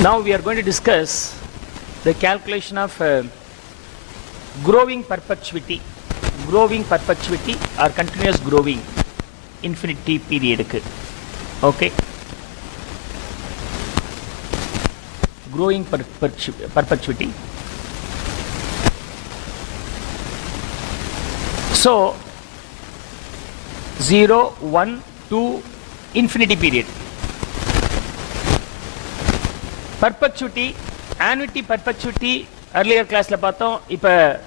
Now we are going to discuss the calculation of growing perpetuity or continuous growing infinity period. Okay. Growing perpetuity. So 0, 1, 2, infinity period. Perpetuity, annuity perpetuity, earlier class la paathom. Ipa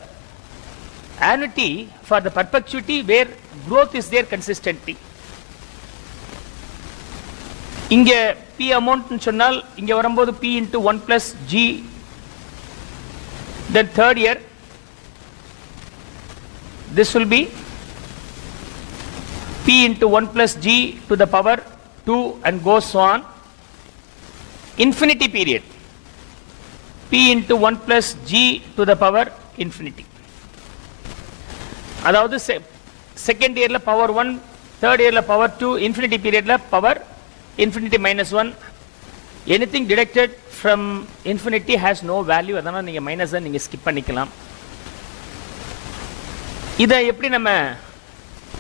annuity for the perpetuity where growth is there consistently. Inge P amount nu sonnal inge varumbodhu P into 1 plus G, then third year this will be P into 1 plus G to the power 2 and goes so on. Infinity period, P into 1 plus G to the power infinity. அதாவது second year la power 1, third year la power 2, infinity period la power infinity minus 1. Anything deducted from infinity has no value. அதனால நீங்க minus நீங்க skip பண்ணிக்கலாம். இதை எப்படி நம்ம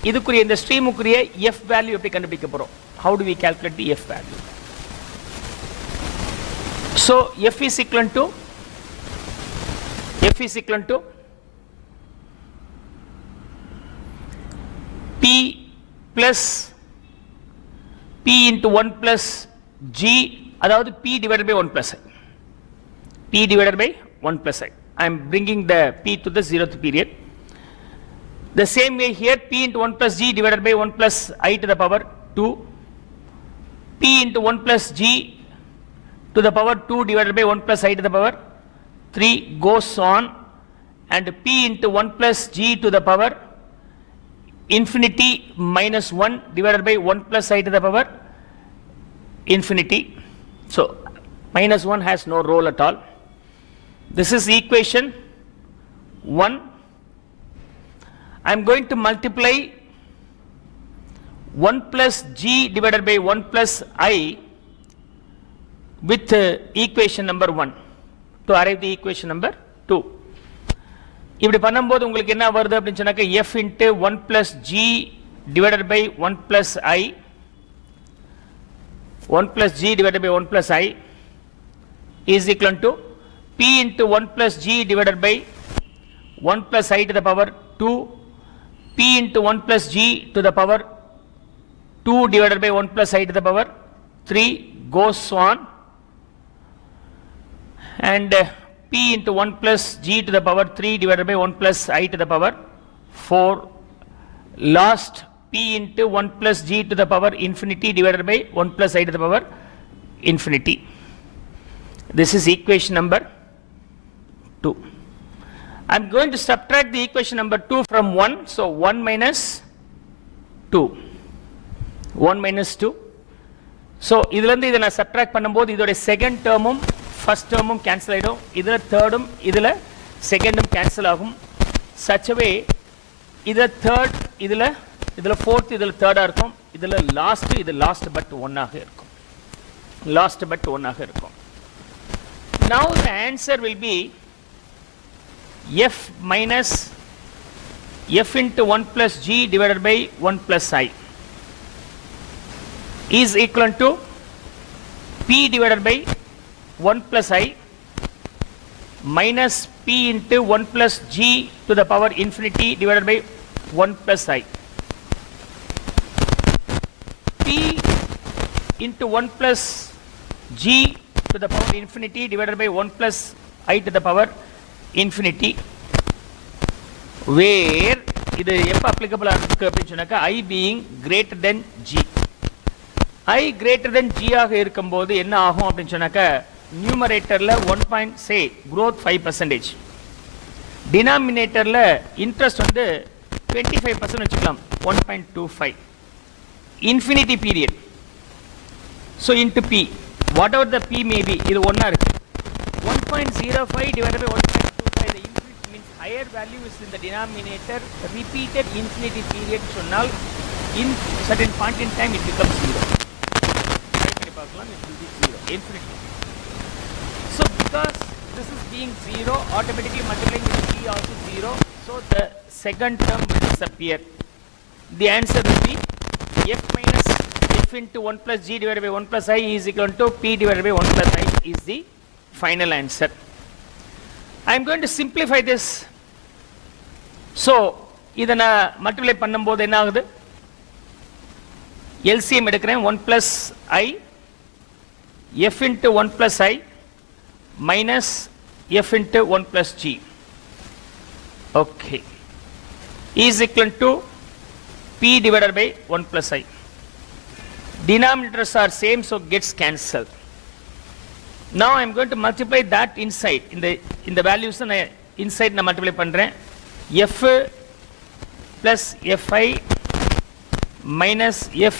இதுக்குரிய இந்த ஸ்ட்ரீமுக்குரிய f வேல்யூ எப்படி கண்டுபிடிக்க போறோம்? How do we calculate the f value? So f is equal to P plus P into 1 plus G, அதாவது P divided by 1 plus I. P divided by 1 plus I. I am bringing the P to the 0th period. The same way here, P into 1 plus G divided by 1 plus I to the power 2. P into 1 plus G to the power 2 divided by 1 plus I to the power 3 goes on, and P into 1 plus G to the power infinity minus 1 divided by 1 plus I to the power infinity. So minus 1 has no role at all. This is equation 1. I am going to multiply 1 plus G divided by 1 plus I with equation number 1 to arrive the equation number 2. இப்படி பண்ணும்போது உங்களுக்கு என்ன வருது அப்படின்னு சொன்னாக்க f into 1 plus G divided by 1 plus I, 1 plus G divided by 1 plus I is equal to P into 1 plus G divided by 1 plus I to the power 2, P into 1 plus G to the power 2 divided by 1 plus I to the power 3 goes on, and P into 1 plus G to the power 3 divided by 1 plus I to the power 4. Last P into 1 plus G to the power infinity divided by 1 plus I to the power infinity. This is equation number 2. I am going to subtract the equation number 2 from 1. So 1 minus 2. 1 minus 2. So இதிலிருந்து இதை நான் subtract பண்ணும்போது இதோட second termum first termum cancel ஆயிடும், இதில் தேர்டும் இதில் செகண்டும் cancel ஆகும். such a way இதில் தேர்ட் இதில் ஃபோர்த் இதில் தேர்டாக இருக்கும், இதில் லாஸ்ட் இது லாஸ்ட் பட் ஒன்னாக இருக்கும். Now the answer will be f minus f into 1 plus G divided by 1 plus I is equal to P divided by 1 plus I minus P into 1 plus G to the power infinity divided by 1 plus I. P into 1 plus G to the power infinity divided by 1 plus I to the power infinity, where இது எப்ப applicable ஆகுது அப்படின்னு சொன்னாக்க I being greater than G. I greater than G ஆக இருக்கும்போது என்ன ஆகும் அப்படின்னு சொன்னாக்க நியூமரேட்டர்ல 1. say growth 5%, டினாமினேட்டர்ல இன்ட்ரெஸ்ட் வந்து 25% வச்சுக்கலாம், 1.25. infinity period, so into P, whatever the P may be, இது ஒண்ணா இருக்கு. 1.05 divided by 1.25, the infinity means higher value is in the denominator. Repeated infinity period சொன்னால் in certain point in time it becomes 0. It will be 0, infinity. this is being 0, automatically multiplying with p also 0, so the second term will disappear. The answer will be f minus f into 1 plus g divided by 1 plus I is equal to p divided by 1 plus I is the final answer. I am going to simplify this. So, இதை நான் multiply பண்ணும்போது என்ன ஆகுது? LCM எடுக்கிறேன் 1 plus I f into 1 plus I minus f into 1 plus g. Okay. Is equal to p divided by 1 plus I. Denominators are same, so gets cancelled. Now I am going to multiply that inside. In the values inside நான் multiply பண்றேன். f plus fi minus f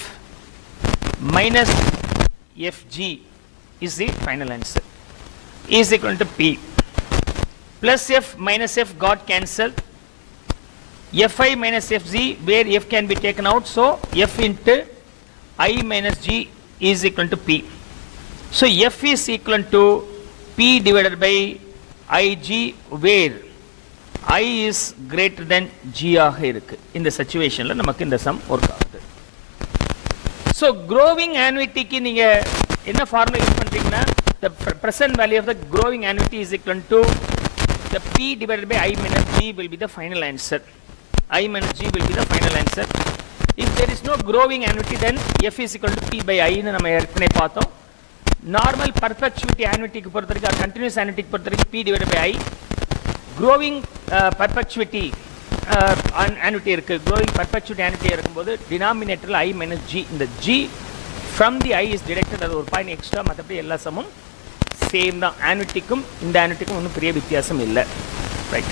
minus fg is the final answer. Is equal to p. Plus f minus f got cancelled. Fi minus fg, where f can be taken out, so f into I minus g is equal to p. So f is equal to p divided by ig, where I is greater than g ஆக இருக்கு. இந்த சிச்சுவேஷன்ல நமக்கு இந்த some work ஆகுது. So growing annuity க்கு நீங்க என்ன formula use பண்றீங்கன்னா, the present value of the growing annuity is equal to the p divided by I minus g will be the final answer. I minus g will be the final answer. If there is no growing annuity, then f is equal to p by I ன்னு நம்ம ஏற்கனவே பார்த்தோம். Normal perpetuity annuity க்கு பொறுத்தவரைக்கும், continuous annuity க்கு பொறுத்தவரைக்கும் p divided by I. Growing perpetuity annuity இருக்கு. Growing perpetuity annuity இருக்கும்போது denominatorல I minus g, இந்த g from the I is deducted, அது ஒரு பாயிண்ட் எக்ஸ்ட்ரா, மற்றபடி எல்லா சமும் சேம் தான். annuityக்கும் இந்த annuityக்கும் ஒன்றும் பெரிய வித்தியாசம் இல்லை. ரைட்.